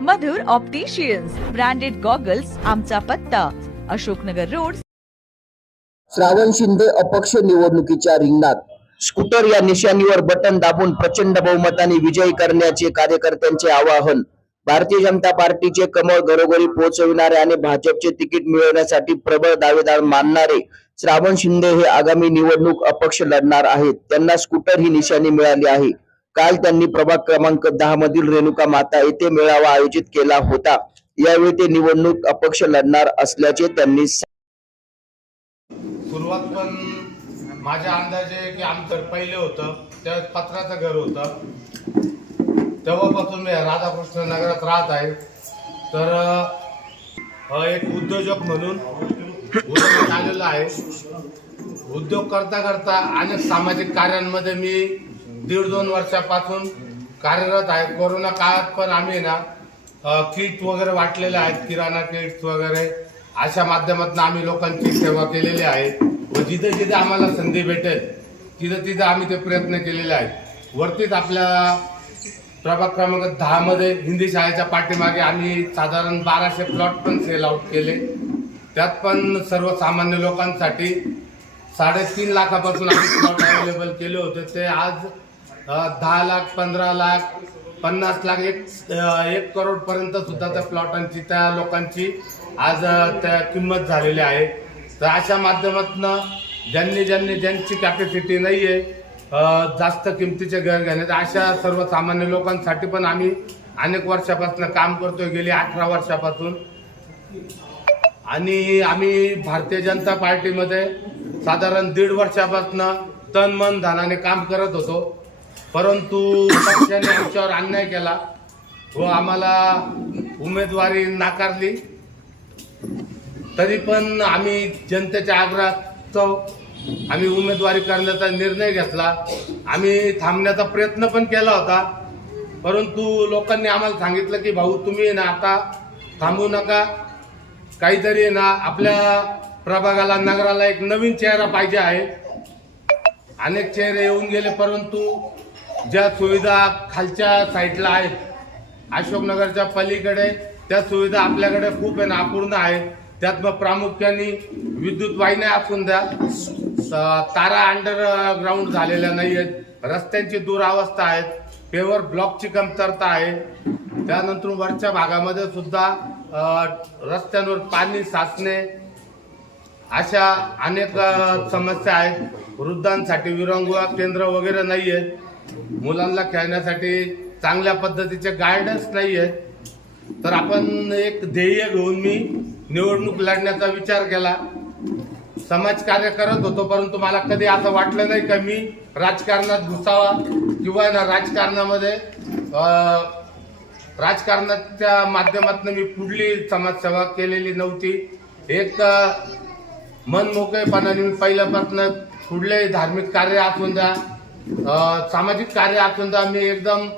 मधुर opticians branded goggles आमचा पत्ता Ashoknagar road. Shravan Shinde अपक्ष निवडणुकीच्या रिंगणात. स्कूटर या निशाणीवर बटन दाबून प्रचंड बहुमताने विजयी करण्याचे कार्यकर्त्यांचे आवाहन. भारतीय जनता पार्टीचे कमळ घरोघरी पोहोचविणारे आणि भाजपचे तिकीट मिळवण्यासाठी प्रबळ दावेदार मानणारे श्रावण शिंदे हे आगामी निवडणूक अपक्ष लढणार आहेत. त्यांना स्कूटर ही निशाणी मिळाली आहे. काल त्यांनी प्रभाग क्रमांक दहा मधील रेणुका माता येथे मेळावा आयोजित केला होता. यावेळी ते निवडणूक अपक्ष लढणार असल्याचे त्यांनी सुरुवात पण माझ्या अंदाजे की आमचं पहिले होतं. त्यावेळेस पत्राचं घर होतं. तेव्हापासून मी राधाकृष्ण नगरात राहत आहे. तर एक उद्योजक म्हणून आलेला आहे. उद्योग करता करता अनेक सामाजिक कार्यांमध्ये मी दीड दोन वर्षापासून कार्यरत आहे कोरोना काळात पण आम्ही ना किट वगैरे वाटलेले आहेत किराणा किट्स वगैरे. अशा माध्यमातून आम्ही लोकांची सेवा केलेली आहे. व जिथे जिथे आम्हाला संधी भेटेल तिथं तिथं आम्ही ते प्रयत्न केलेले आहेत. वरतीच आपल्या प्रभाग क्रमांक दहामध्ये हिंदी शाळेच्या पाठीमागे आम्ही साधारण बाराशे प्लॉट पण सेल आउट केले. त्यात पण सर्वसामान्य लोकांसाठी साडेतीन लाखापासून आम्ही प्लॉट अवेलेबल केले होते. ते आज दहा लाख पंधरा लाख पन्नास लाख एक एक करोड पर्यंत सुद्धा त्या प्लॉटांची त्या लोकांची आज त्या किंमत झालेली आहे. तर अशा माध्यमातून ज्यांनी ज्यांनी ज्यांची कॅपॅसिटी नाही आहे जास्त किमतीचे घर घेण्यात अशा सर्वसामान्य लोकांसाठी पण आम्ही अनेक वर्षापासून काम करतोय गेली अठरा वर्षापासून. आणि आम्ही भारतीय जनता पार्टीमध्ये साधारण दीड वर्षापासून तन मन धनाने काम करत होतो. परंतु पक्षाने आमच्यावर अन्याय केला व आम्हाला उमेदवारी नाकारली. तरी पण आम्ही जनतेच्या आग्रहात आम्ही उमेदवारी करण्याचा निर्णय घेतला. आम्ही थांबण्याचा प्रयत्न पण केला होता. परंतु लोकांनी आम्हाला सांगितलं की भाऊ तुम्ही ना आता थांबू नका. काहीतरी ना आपल्या प्रभागाला नगराला एक नवीन चेहरा पाहिजे आहे. अनेक चेहरे येऊन गेले परंतु ज्या सुविधा खालच्या साईडला आहेत अशोकनगरच्या पलीकडे त्या सुविधा आपल्याकडे खूप आहे ना अपूर्ण आहेत. त्यात मग प्रामुख्याने विद्युत वाहिन्या असून द्या तारा अंडरग्राऊंड झालेल्या नाही आहेत रस्त्यांची दुरावस्था आहेत पेवर ब्लॉकची कमतरता आहे. त्यानंतर वरच्या भागामध्ये सुद्धा रस्त्यांवर पाणी साचणे अशा अनेक समस्या आहेत. वृद्धांसाठी विरंगुळा केंद्र वगैरे नाही आहेत मुलांना खेळण्यासाठी चांगल्या पद्धतीचे गायडन्स नाही आहेत तर आपण एक ध्येय घेऊन मी निवडणूक लढण्याचा विचार केला. समाजकार्य करत होतो परंतु मला कधी असं वाटलं नाही का मी राजकारणात घुसावा किंवा ना राजकारणामध्ये राजकारणाच्या माध्यमातून मी कुठली समाजसेवा केलेली नव्हती. एक मनमोकळेपणाने मन मोकळेपणाने मी पहिल्यापासून कुठलेही धार्मिक कार्य असून द्या. सामाजिक कार्य असून मी एकदम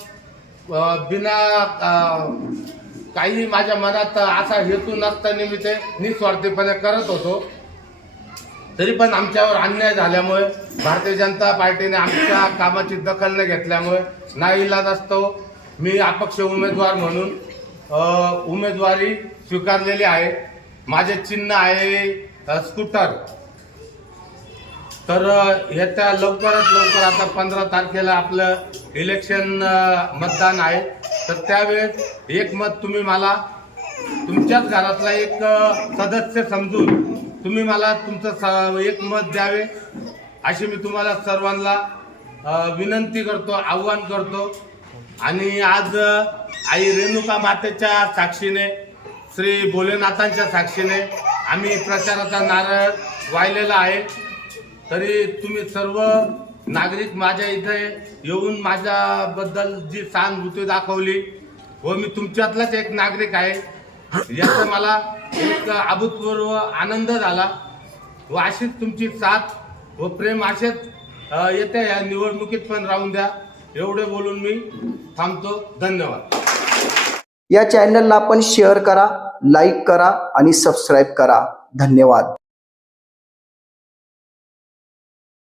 बिना काही माझ्या मनात असा हेतू नसताना मी ते निस्वार्थीपणे करत होतो. तरी पण आमच्यावर अन्याय झाल्यामुळे भारतीय जनता पार्टीने आमच्या कामाची दखल न घेतल्यामुळे नाईलाज असतो. मी अपक्ष उमेदवार म्हणून उमेदवारी स्वीकारलेली आहे. माझे चिन्ह आहे स्कूटर. तर येत्या लवकरात लवकर आता पंधरा तारखेला आपलं इलेक्शन मतदान आहे. तर त्यावेळेस एक मत तुम्ही मला तुमच्याच घरातला एक सदस्य समजून तुम्ही मला तुमचं स- एक मत द्यावे अशी मी तुम्हाला सर्वांना विनंती करतो आव्हान करतो. आणि आज आई रेणुका मातेच्या साक्षीने श्री भोलेनाथांच्या साक्षीने आम्ही प्रचाराचा नारळ वाहिलेला आहे. तरी तुम्ही सर्व नागरिक माझ्या इथे येऊन माझ्याबद्दल जी सहानुभूती दाखवली व मी तुमच्यातलाच एक नागरिक आहे. याचा मला एक अभूतपूर्व आनंद झाला. व अशीच तुमची साथ व प्रेम असेच येत्या या निवडणुकीत पण राहून द्या. एवढे बोलून मी थांबतो. धन्यवाद. या चॅनलला आपण शेअर करा लाईक करा आणि सबस्क्राईब करा. धन्यवाद.